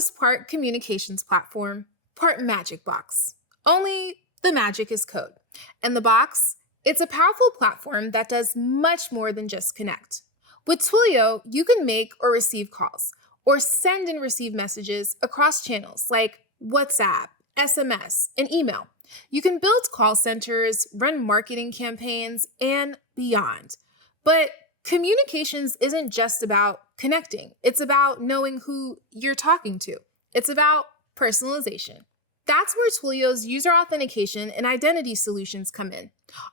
is part communications platform, part magic box. Only the magic is code. And the box, it's a powerful platform that does much more than just connect. With Twilio, you can make or receive calls, or send and receive messages across channels like WhatsApp, SMS, and email. You can build call centers, run marketing campaigns, and beyond. But communications isn't just about connecting. It's about knowing who you're talking to. It's about personalization. That's where Twilio's user authentication and identity solutions come in.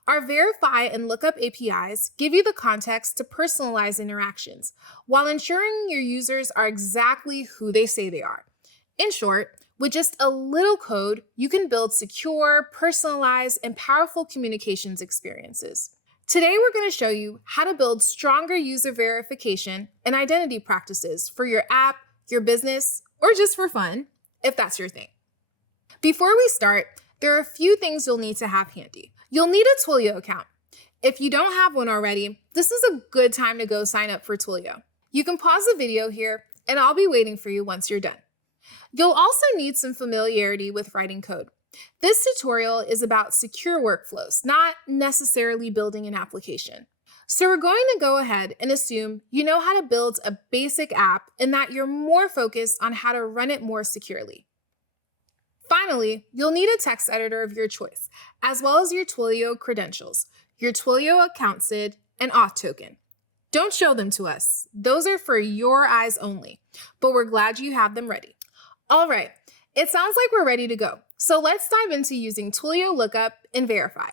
Our Verify and Lookup APIs give you the context to personalize interactions while ensuring your users are exactly who they say they are. In short, with just a little code, you can build secure, personalized, and powerful communications experiences. Today, we're going to show you how to build stronger user verification and identity practices for your app, your business, or just for fun, if that's your thing. Before we start, there are a few things you'll need to have handy. You'll need a Twilio account. If you don't have one already, this is a good time to go sign up for Twilio. You can pause the video here, and I'll be waiting for you once you're done. You'll also need some familiarity with writing code. This tutorial is about secure workflows, not necessarily building an application. So we're going to go ahead and assume you know how to build a basic app and that you're more focused on how to run it more securely. Finally, you'll need a text editor of your choice, as well as your Twilio credentials, your Twilio account SID, and auth token. Don't show them to us. Those are for your eyes only, but we're glad you have them ready. All right, it sounds like we're ready to go. So let's dive into using Twilio Lookup and Verify.